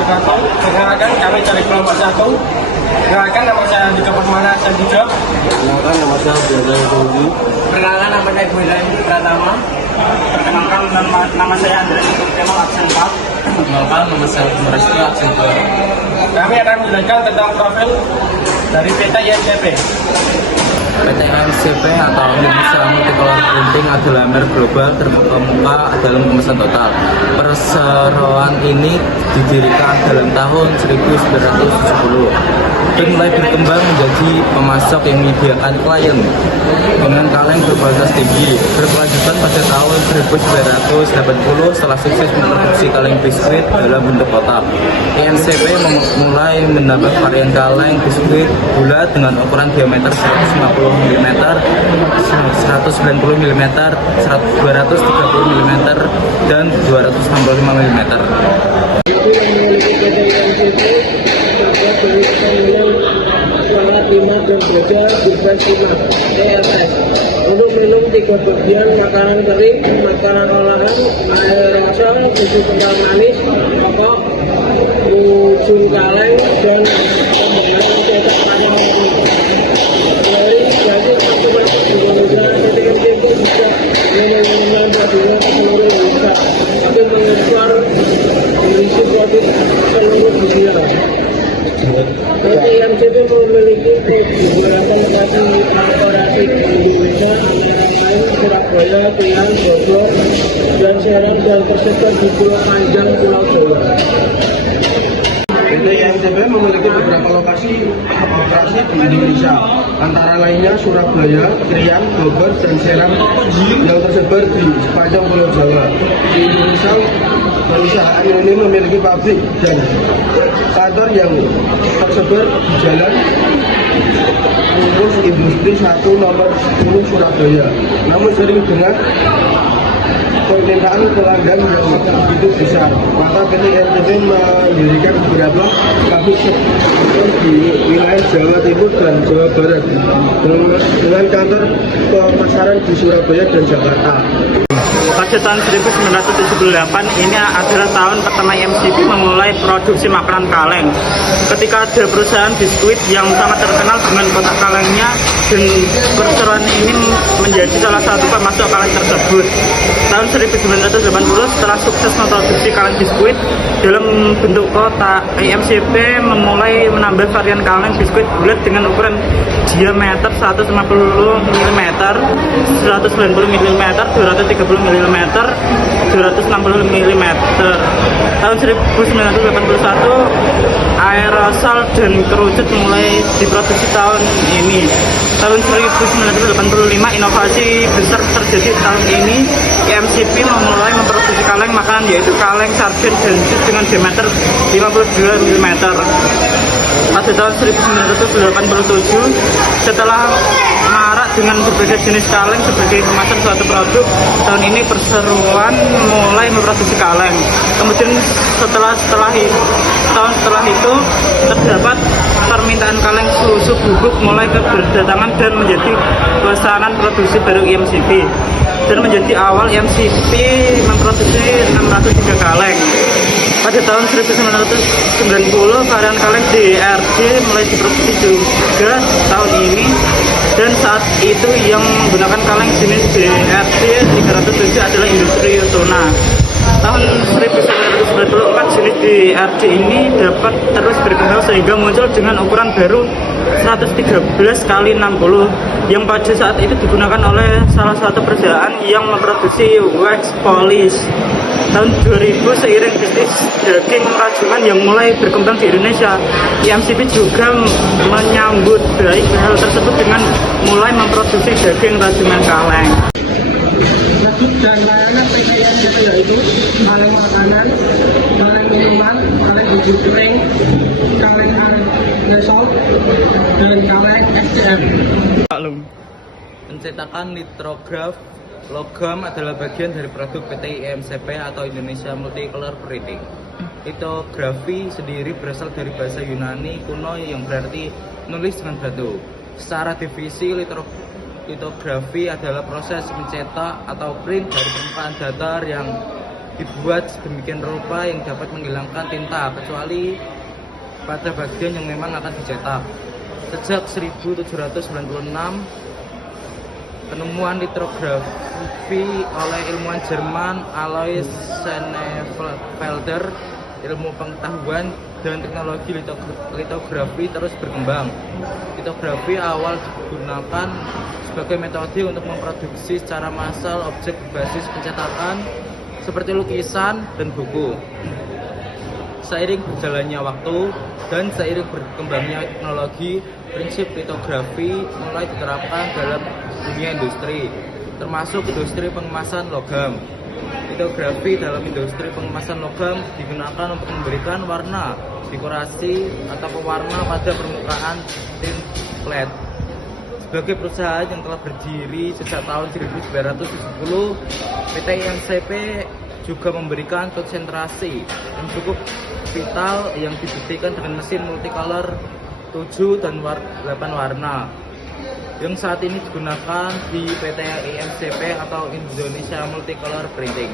wabarakatuh. Perkenalkan kami dari kelompok 1. Perkenalkan nama saya Andika Permana Sanjujab. Perkenalkan nama saya Biasa Yudhudi. Perkenalkan nama saya Ibrahim Pratama. Perkenalkan nama saya Andres Kemal Absen 4. Perkenalkan nama saya Restu Absen 2. Kami akan menjelaskan tentang profil dari PT IMCP. PT IMCP atau Indonesia Multicolor Printing adalah merek global terkemuka dalam kemasan total. Perseroan ini didirikan dalam tahun 1970 dan mulai berkembang menjadi pemasok yang menyediakan klien dengan kaleng berkualitas tinggi. Berkelanjutan pada tahun 1980 setelah sukses memproduksi kaleng biskuit dalam bentuk kotak. IMCP mulai menambah varian kaleng biskuit bulat dengan ukuran diameter 150 mm, 190 mm, 230 mm, dan 265 mm. Sangat 5 dan beda Bebas 5 EFS untuk minum 3 bagian makanan kering, makanan olahan, air aerosol, susu kental manis, rokok, ujung kaleng, dan pembayaran cetak tanah dari jadi otomatis Indonesia PTMC itu bisa menambah dua seluruh Indonesia tapi mengekspor berisi produk seluruh dunia. PT IMCP memiliki beberapa lokasi operasi di Indonesia, antara lain Surabaya, Krian, Bogor, dan Serang, dan tersebar di Pulau Panjang, Pulau Jawa. PT IMCP memiliki beberapa lokasi operasi di Indonesia, antara lainnya Surabaya, Krian, Bogor, dan Serang yang tersebar di sepanjang Pulau Jawa. Di Indonesia, perusahaan ini memiliki pabrik dan kantor yang tersebar di Jalan Urus Industri 1 nomor 10 Surabaya. Namun sering dengan permintaan pelanggan yang begitu besar, maka PT IMCP mendirikan beberapa pabrik di wilayah Jawa Timur dan Jawa Barat dengan kantor pemasaran di Surabaya dan Jakarta. Pada tahun 1978 ini adalah tahun pertama IMCP memulai produksi makanan kaleng. Ketika ada perusahaan biskuit yang sangat terkenal dengan kotak kalengnya, dan perseroan ini menjadi salah satu pemasok kaleng tersebut. Tahun 1980 setelah sukses memproduksi kaleng biskuit dalam bentuk kotak, IMCP memulai menambah varian kaleng biskuit bulat dengan ukuran diameter 150 mm, 190 mm, 230 mm, 260 mm. Tahun 1981 aerosol dan kerucut mulai diproduksi tahun ini. Tahun 1985 inovasi besar terjadi tahun ini. IMCP memulai memproduksi kaleng makanan yaitu kaleng sarden dan jus dengan diameter 52 mm. Pada tahun 1987 setelah marak dengan berbagai jenis kaleng sebagai kemasan suatu produk, tahun ini perseroan mulai memproduksi kaleng. Kemudian setelah itu terdapat permintaan kaleng susu bubuk mulai berdatangan dan menjadi pesanan produksi baru IMCP, dan menjadi awal IMCP memproduksi 603 kaleng. Pada tahun 1990 varian kaleng DRD mulai diproduksi juga tahun ini, dan saat itu yang menggunakan kaleng jenis DRD 307 adalah industri Tuna. Tahun 1994 jenis DRD ini dapat terus berkembang sehingga muncul dengan ukuran baru 113 x 60 yang pada saat itu digunakan oleh salah satu perusahaan yang memproduksi wax polish. Tahun 2000 seiring bisnis daging rajungan yang mulai berkembang di Indonesia, IMCP juga menyambut baik hal tersebut dengan mulai memproduksi daging rajungan kaleng. Produk dan layanan PT IMCP yaitu kaleng makanan, kaleng minuman, kaleng biji kering, kaleng aerosol, dan kaleng SCM. Pencetakan litrograf logam adalah bagian dari produk PT IMCP atau Indonesia Multicolor Printing. Litografi sendiri berasal dari bahasa Yunani kuno yang berarti nulis dengan batu. Secara divisi, litografi adalah proses mencetak atau print dari permukaan datar yang dibuat sedemikian rupa yang dapat menghilangkan tinta kecuali pada bagian yang memang akan dicetak. Sejak 1796, penemuan litrografi oleh ilmuwan Jerman Alois Senefelder, ilmu pengetahuan dan teknologi litografi terus berkembang. Litografi awal digunakan sebagai metode untuk memproduksi secara massal objek berbasis pencetakan seperti lukisan dan buku. Seiring berjalannya waktu dan seiring berkembangnya teknologi, prinsip litografi mulai diterapkan dalam dunia industri, termasuk industri pengemasan logam. Litografi dalam industri pengemasan logam digunakan untuk memberikan warna, dekorasi, atau pewarna pada permukaan tin plate. Sebagai perusahaan yang telah berdiri sejak tahun 1970, PT IMCP juga memberikan konsentrasi yang cukup vital yang dibuktikan dengan mesin multicolor 7 dan 8 warna yang saat ini digunakan di PT IMCP atau Indonesia Multicolor Printing.